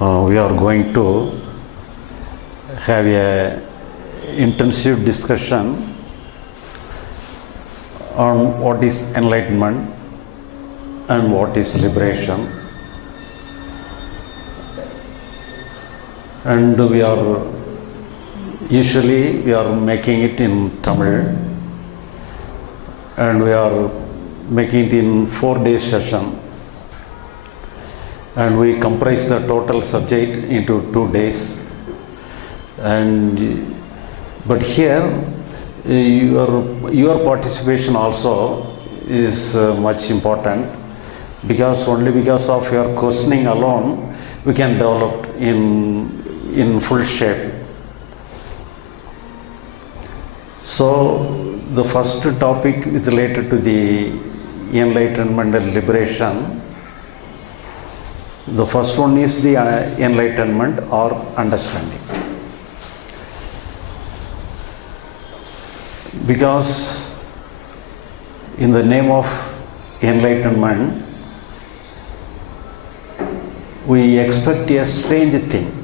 we are going to have a intensive discussion on what is enlightenment and what is liberation, and we are making it in Tamil, and we are making it in 4-day session, and we comprise the total subject into 2 days. But here your participation also is much important, because only because of your questioning alone we can develop in full shape. So the first topic is related to the enlightenment and liberation. The first one is the enlightenment or understanding. Because in the name of enlightenment, we expect a strange thing.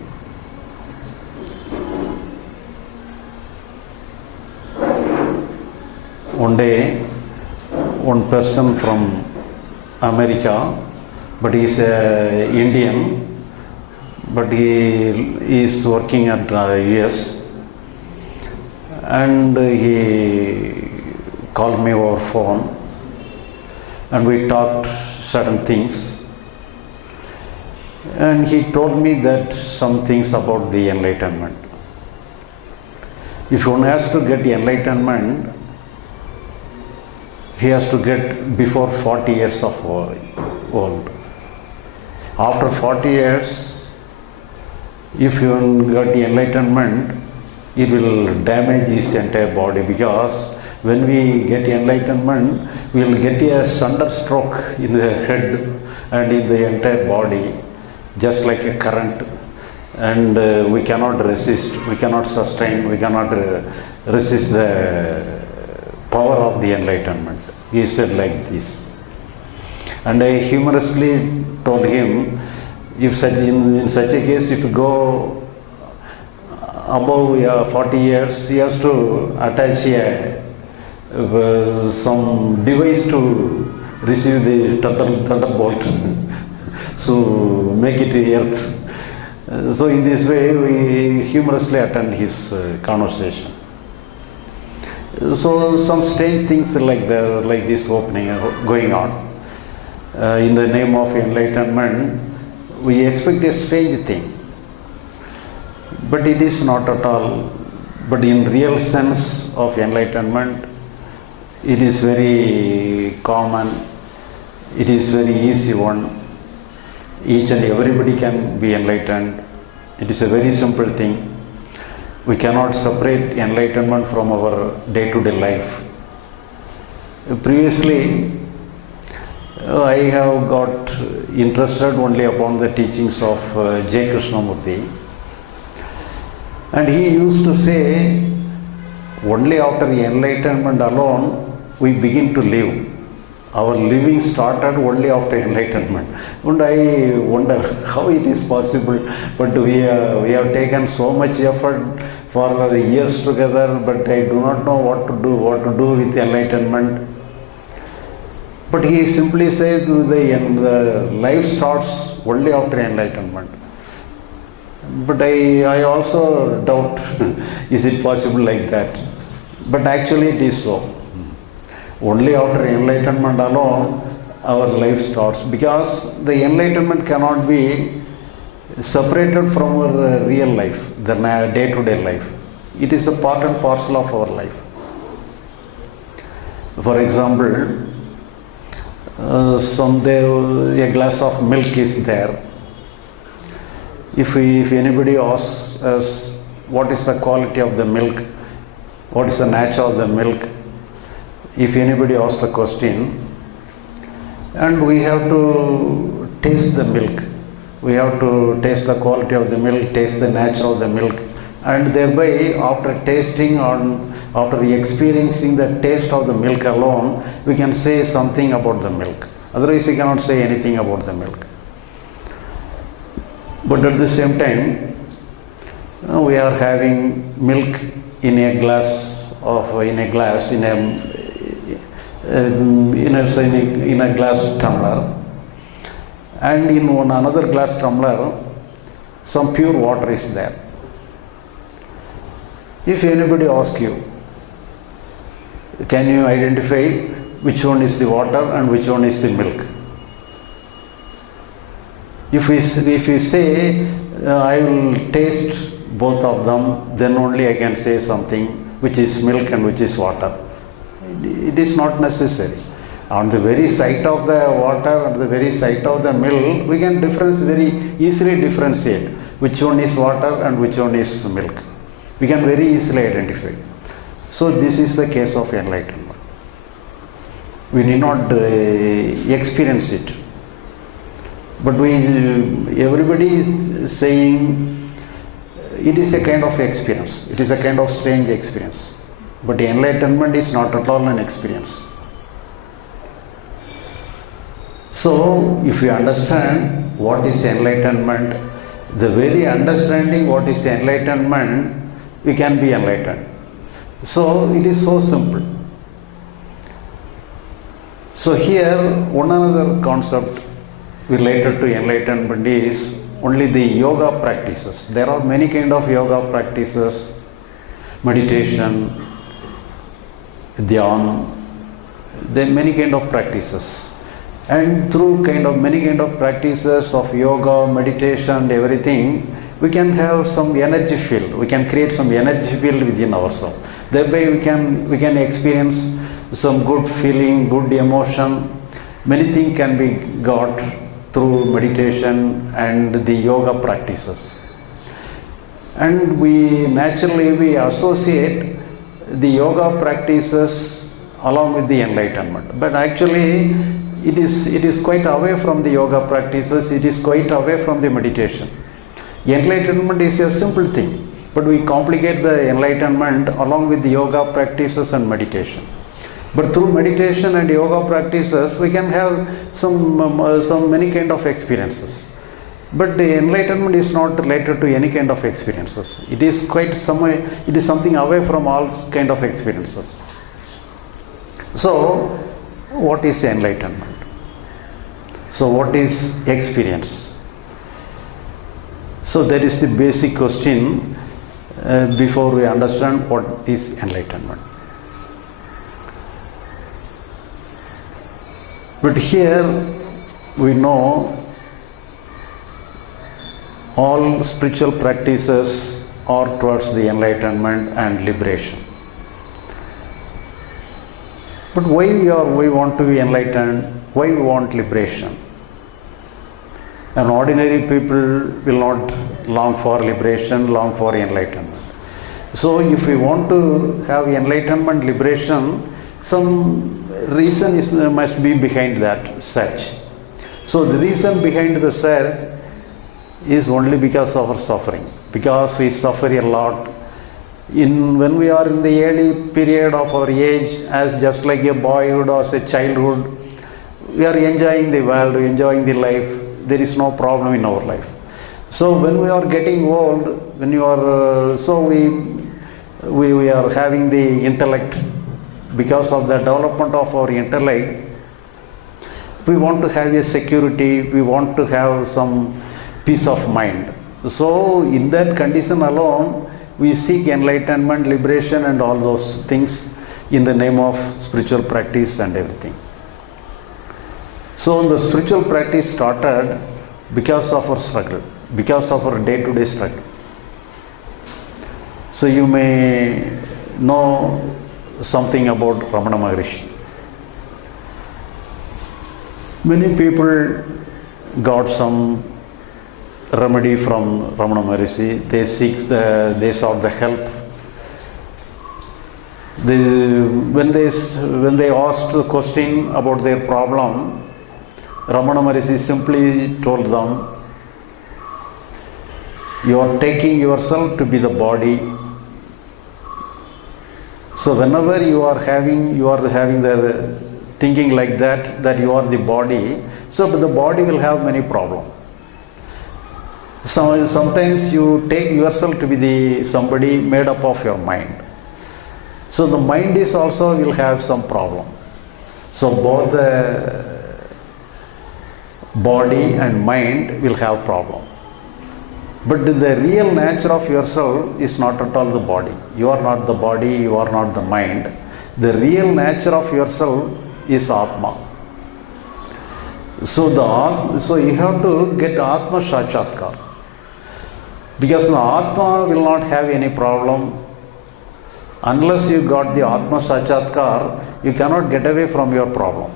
One day, one person from America, but he is an Indian, but he is working at US, and he called me over phone, and we talked certain things, and he told me that some things about the enlightenment. If one has to get the enlightenment, he has to get before 40 years of old. After 40 years, if you got the enlightenment, it will damage his entire body, because when we get enlightenment, we will get a thunderstroke in the head and in the entire body, just like a current, and we cannot resist, we cannot sustain, we cannot resist the power of the enlightenment. He said like this. And I humorously told him, if in such a case, if you go above 40 years, he has to attach some device to receive the thunderbolt, so make it earth. So in this way, we humorously attend his conversation. So some strange things like this going on. In the name of enlightenment, we expect a strange thing, but it is not at all. But in real sense of enlightenment, it is very common, it is very easy one. Each and everybody can be enlightened. It is a very simple thing. We cannot separate enlightenment from our day-to-day life. Previously, I have got interested only upon the teachings of J. Krishnamurti, and he used to say, only after enlightenment alone we begin to live. Our living started only after enlightenment. And I wonder how it is possible, but we have taken so much effort for years together, but I do not know what to do with enlightenment. But he simply says the life starts only after enlightenment. But I also doubt, is it possible like that? But actually it is so. Only after enlightenment alone our life starts, because the enlightenment cannot be separated from our real life, the day-to-day life. It is a part and parcel of our life. For example, someday a glass of milk is there. If anybody asks us what is the quality of the milk, what is the nature of the milk, if anybody asks the question, and we have to taste the milk, we have to taste the quality of the milk, taste the nature of the milk, and thereby after tasting or after experiencing the taste of the milk alone, we can say something about the milk. Otherwise we cannot say anything about the milk. But at the same time, we are having milk in a glass in a glass tumbler, and in another glass tumbler some pure water is there. If anybody asks you, can you identify which one is the water and which one is the milk? If we say I will taste both of them, then only I can say something which is milk and which is water. It is not necessary. On the very sight of the water, on the very sight of the milk, we can very easily differentiate which one is water and which one is milk. We can very easily identify. So this is the case of enlightenment. We need not experience it. But everybody is saying it is a kind of experience. It is a kind of strange experience. But enlightenment is not at all an experience. So, if you understand what is enlightenment, the very understanding what is enlightenment, we can be enlightened. So, it is so simple. So, here one another concept related to enlightenment is only the yoga practices. There are many kind of yoga practices, meditation, dhyan, there are many kind of practices. And through many kind of practices of yoga, meditation and everything, we can have some energy field. We can create some energy field within ourselves. Thereby we can experience some good feeling, good emotion. Many things can be got through meditation and the yoga practices. And we associate the yoga practices along with the enlightenment. But actually it is quite away from the yoga practices, it is quite away from the meditation. Enlightenment is a simple thing, but we complicate the enlightenment along with the yoga practices and meditation. But through meditation and yoga practices, we can have some many kind of experiences. But the enlightenment is not related to any kind of experiences. It is something away from all kind of experiences. So, what is enlightenment? So, what is experience? So, that is the basic question before we understand what is enlightenment. But here we know all spiritual practices are towards the enlightenment and liberation. But why we want to be enlightened? Why we want liberation? And ordinary people will not long for liberation, long for enlightenment. So if we want to have enlightenment, liberation, some reason must be behind that search. So the reason behind the search is only because of our suffering, because we suffer a lot. When we are in the early period of our age, as just like a boyhood or a childhood, we are enjoying the world, enjoying the life. There is no problem in our life. So when we are getting old, we are having the intellect. Because of the development of our intellect, we want to have a security, we want to have some peace of mind. So in that condition alone, we seek enlightenment, liberation and all those things in the name of spiritual practice and everything. So the spiritual practice started because of our struggle, because of our day-to-day struggle. So you may know something about Ramana Maharishi. Many people got some remedy from Ramana Maharishi. They sought the help. When they asked the question about their problem, Ramana Maharishi simply told them, you are taking yourself to be the body. So whenever you are having the thinking like that you are the body, so the body will have many problems. So sometimes you take yourself to be the somebody made up of your mind. So the mind is also will have some problem. So both the body and mind will have problem. But the real nature of yourself is not at all the body. You are not the body, you are not the mind. The real nature of yourself is Atma. So you have to get Atma Sakshatkar. Because the Atma will not have any problem. Unless you got the Atma Sakshatkar, you cannot get away from your problem.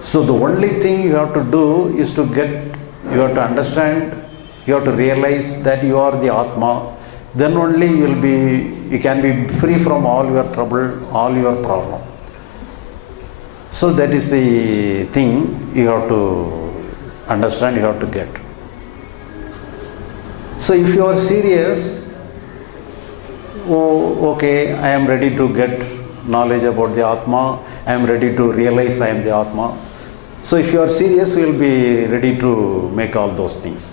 So the only thing you have to do is you have to understand, you have to realize that you are the Atma. Then only you can be free from all your trouble, all your problem. So that is the thing you have to understand, you have to get. So if you are serious, oh okay, I am ready to get knowledge about the Atma, I am ready to realize I am the Atma. So if you are serious, you will be ready to make all those things.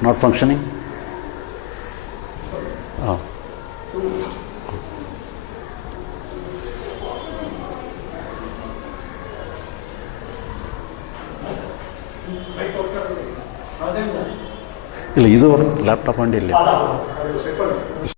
Not functioning? Oh. ಇಲ್ಲ ಇದು laptop ಅಂಡಿ ಇಲ್ಲ